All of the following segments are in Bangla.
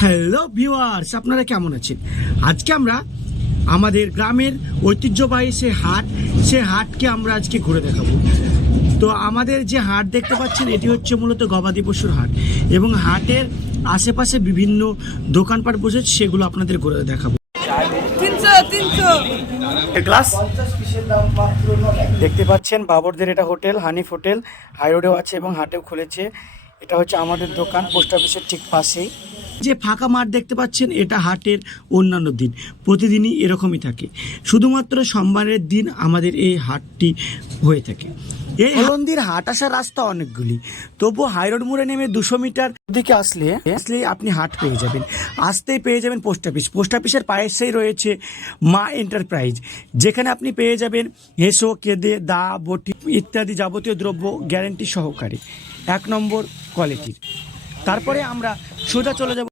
হ্যালো ভিউয়ার্স আপনারা কেমন আছেন? আজকে আমরা আমাদের গ্রামের ঐতিহ্যবাহী সে হাট সে হাটকে আমরা আজকে ঘুরে দেখাবো। তো আমাদের যে হাট দেখতে পাচ্ছেন এটি হচ্ছে মূলত গবাদি পশুর হাট এবং হাটের আশেপাশে বিভিন্ন দোকানপাট বসেছে সেগুলো আপনাদের ঘুরে দেখাবো। দেখতে পাচ্ছেন বাবরদের এটা হোটেল হানিফ হোটেল হাই রোডেও আছে এবং হাটেও খুলেছে। এটা হচ্ছে আমাদের দোকান পোস্ট অফিসের ঠিক পাশেই। যে ফাঁকা মাঠ দেখতে পাচ্ছেন এটা হাটের অন্যান্য দিন। প্রতিদিনই এরকমই থাকে। শুধুমাত্র সোমবারের দিন আমাদের এই হাটটি হয়ে থাকে। এই হলন্দির হাট আসার রাস্তা অনেকগুলি। তবু হাইরোড মোড়ে নেমে দুশো মিটার দিকে আসলে আসলে আপনি হাট পেয়ে যাবেন। আসতেই পেয়ে যাবেন পোস্ট অফিস। পোস্ট অফিসের পাশেই রয়েছে মা এন্টারপ্রাইজ। যেখানে আপনি পেয়ে যাবেন হেসো কেদে দা বটি ইত্যাদি যাবতীয় দ্রব্য গ্যারেন্টি সহকারে। এক নম্বর কোয়ালিটির। তারপরে আমরা সোজা চলে যাব।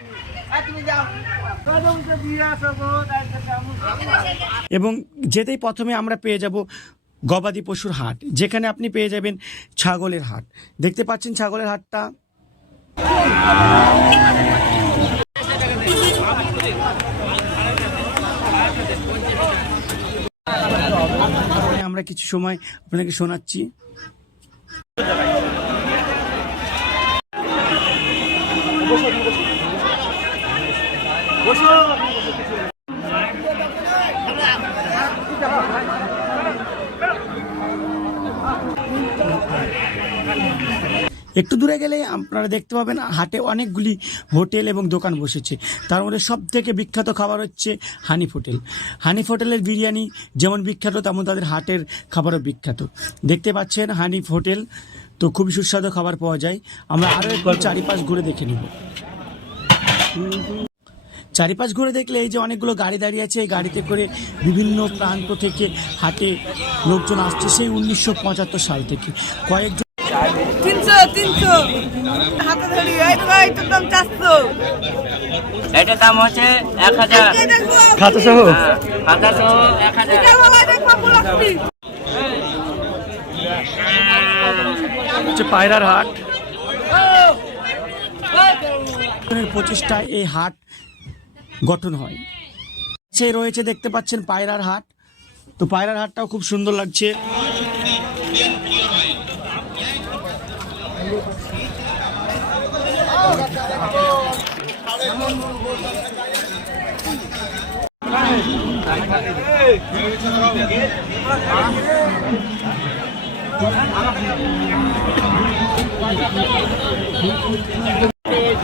এবং যেতেই প্রথমে আমরা পেয়ে যাব গবাদি পশুর হাট, যেখানে আপনি পেয়ে যাবেন ছাগলের হাট। দেখতে পাচ্ছেন ছাগলের হাটটা। আমরা কিছু সময় আপনাকে শোনাচ্ছি। একটু দূরে গেলে আপনারা দেখতে পাবেন, হাটে অনেকগুলি হোটেল এবং দোকান বসেছে। তার মধ্যে সব থেকে বিখ্যাত খাবার হচ্ছে হানিফ হোটেল। হানিফ হোটেলের বিরিয়ানি যেমন বিখ্যাত, তেমন তাদের হাটের খাবারও বিখ্যাত। দেখতে পাচ্ছেন হানিফ হোটেল, তো খুবই সুস্বাদু খাবার পাওয়া যায়। আমরা আরও একবার চারিপাশ ঘুরে দেখে নিব। চারিপাশ ঘুরে দেখলে এই যে অনেকগুলো গাড়ি দাঁড়িয়ে আছে এই গাড়িতে করে বিভিন্ন প্রান্ত থেকে হাটে লোকজন আসছে সেই উনিশশো পঁচাত্তর সাল থেকে। কয়েকজন তিনশো তিনশো। হাতে ধরি দাম চারশো। এটার দাম হচ্ছে এক হাজার। খাতা সহ হ্যাঁ, খাতা সহ এক হাজার। হচ্ছে পায়রার হাট। প্রচেষ্টায় এই হাট গঠন হয়। সে রয়েছে দেখতে পাচ্ছেন পায়রার হাট। তো পায়রার হাটটাও খুব সুন্দর লাগছে।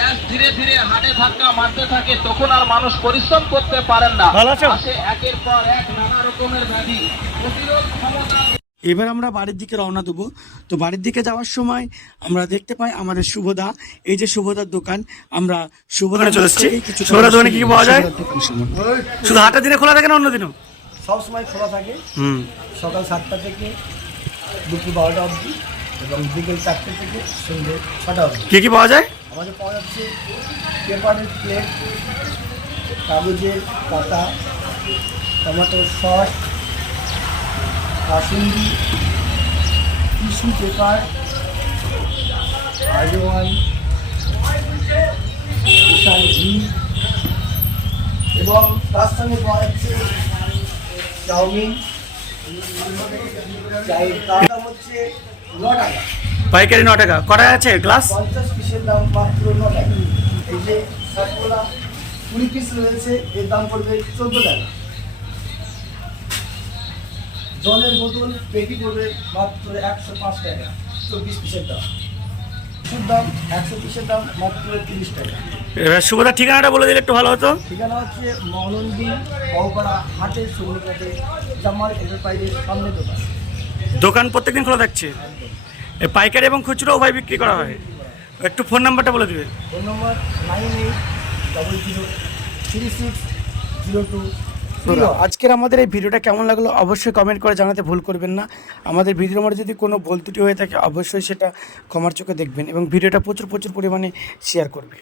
গ্যাস ধীরে ধীরে হাটে ধাক্কা মারতে থাকে তখন আর মানুষ পরিশ্রম করতে পারেন না। আসে একের পর এক নানা রকমের ব্যাধি। প্রতিরোধ ক্ষমতা এবার আমরা বাড়ির দিকে রওনা দেবো। তো বাড়ির দিকে যাওয়ার সময় আমরা দেখতে পাই আমাদের শুভদা এই যে শুভদার দোকান আমরা শুভদা চলে এসেছি। শুভদার দোকানে কি কি পাওয়া যায়? শুধু হাটের দিনে খোলা থাকে না অন্য দিনও? সব সময় খোলা থাকে। হুম। সকাল সাতটা থেকে দুপুর বারোটা অবধি এবং বিকেল চারটে থেকে সন্ধ্যে ছটা অবধি। কি কি পাওয়া যায়? আমাদের পাওয়া যাচ্ছে পেপারের প্লেট, কাগজের পাতা, টমেটোর সস, কাসুন্দি, টিস্যু পেপার আজওয়ান বিশাল ঘি, এবং তার সঙ্গে পাওয়া যাচ্ছে চাউমিন, চায়ের তার দাম হচ্ছে ন টাকা। পাইকারি ন টাকা। কটা আছে গ্লাস? পঞ্চাশ পিসের দাম মাত্র ন টাকা। এই যে কুড়ি পিস রয়েছে এর দাম পড়বে চোদ্দ টাকা। জলের বোতল পেটি পড়বে মাত্র একশো পাঁচ টাকা চব্বিশ পিসের দাম। দাম একশো পিসের দাম মাত্র তিরিশ টাকা। এবার সুভদার ঠিকানাটা বলে দিলে একটু ভালো হতো। ঠিকানা হচ্ছে হাটের জামাল এন্টারপ্রাইজের সামনে দোকান। দোকান প্রত্যেকদিন খোলা থাকছে? পাইকারি এবং খুচরো উভয় বিক্রি করা হয়। একটু ফোন নাম্বারটা বলে দিবে। Phone number nine eight double zero three six zero two আজকের আমাদের এই ভিডিওটা কেমন লাগল অবশ্যই কমেন্ট করে জানাতে ভুল করবেন না। আমাদের ভিডিওর মধ্যে যদি কোনো ভুল ত্রুটি হয়ে থাকে অবশ্যই সেটা ক্ষমার চোখে দেখবেন এবং ভিডিওটা প্রচুর প্রচুর পরিমাণে শেয়ার করবে।